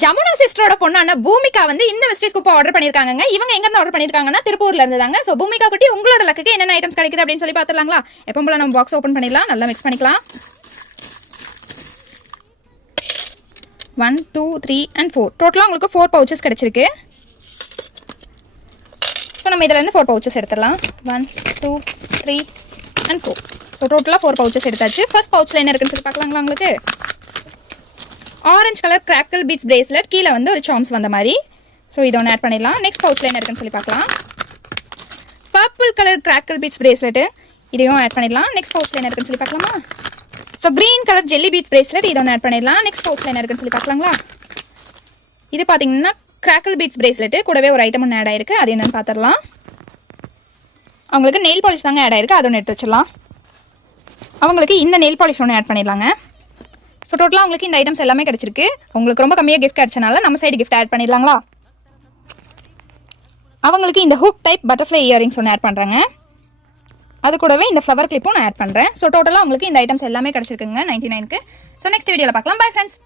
ஜமுனா சிஸ்டரோட பொண்ணான பூமிகா வந்து இந்த வெஸ்டேஜ் குப்பை ஆர்டர் பண்ணிருக்காங்க. இவங்க எங்க இருந்து ஆர்டர் பண்ணிருக்காங்கன்னா திருப்பூர்ல இருந்தாங்க. சோ பூமிகா குட்டி உங்களோட லக்குக்கு என்னென்ன ஐட்டம்ஸ் கிடைக்குது அப்படின்னு சொல்லி பாத்துலாங்களா? எப்பவும் போல நம்ம பாக்ஸ் ஓபன் பண்ணிடலாம். நல்லா மிக்ஸ் பண்ணிக்கலாம். 1 2 3 and 4 டோட்டலா உங்களுக்கு 4 பவுச்சஸ் கிடைச்சிருக்கு. ஸோ நம்ம இதில் இருந்து 4 பவுச்சஸ் எடுத்துடலாம். 1 2 3 and 4. ஸோ டோட்டலாக 4 பவுச்சஸ் எடுத்தாச்சு. ஃபர்ஸ்ட் பவுச்சில் என்ன இருக்குன்னு சொல்லி பார்க்கலாங்களா? உங்களுக்கு orange colour crackle beads bracelet, கீழே வந்து ஒரு சாம்ஸ் வந்த மாதிரி. ஸோ இதை ஒன்று ஆட் பண்ணிடலாம். நெக்ஸ்ட் பவுச்சில் என்ன இருக்குன்னு சொல்லி பார்க்கலாம். Purple colour crackle beads bracelet, இதையும் ஆட் பண்ணிடலாம். நெக்ஸ்ட் பவுச்சில் என்ன இருக்குன்னு சொல்லி பார்க்கலாமா? So green colour jelly beads bracelet, இதை ஒன்று ஆட் பண்ணிடலாம். நெக்ஸ்ட் பவுச்சில் என்ன இருக்குன்னு சொல்லி பார்க்கலாங்களா? இது பார்த்தீங்கன்னா கிராக்கிள் பீட்ஸ் பிரேஸ்லெட்டு கூடவே ஒரு ஐட்டம் ஒன்று ஆட் ஆயிருக்கு. அது என்னன்னு பார்த்துடலாம். அவங்களுக்கு நெயில் பாலிஷ் தாங்க ஆட் ஆயிருக்கு. அது ஒன்று எடுத்து வச்சிடலாம். அவங்களுக்கு இந்த நெயில் பாலிஷ் ஒன்று ஆட் பண்ணிடலாங்க. ஸோ டோட்டலாக உங்களுக்கு இந்த ஐட்டம்ஸ் எல்லாமே கிடச்சிருக்கு. உங்களுக்கு ரொம்ப கம்மியாக கிஃப்ட் கிடச்சனால நம்ம சைடு கிஃப்ட் ஆட் பண்ணிடலாங்களா? அவங்களுக்கு இந்த ஹூக் டைப் பட்டர்ஃப்ளை இயரிங்ஸ் ஒன்று ஆட் பண்ணுறாங்க. அது கூடவே இந்த ஃப்ளவர் கிளிப்பும் நான் ஆட் பண்ணுறேன். ஸோ டோட்டலாக உங்களுக்கு இந்த ஐட்டம்ஸ் எல்லாமே கிடச்சிருக்குங்க 99க்கு. ஸோ நெக்ஸ்ட் வீடியோவில் பார்க்கலாம். Bye friends.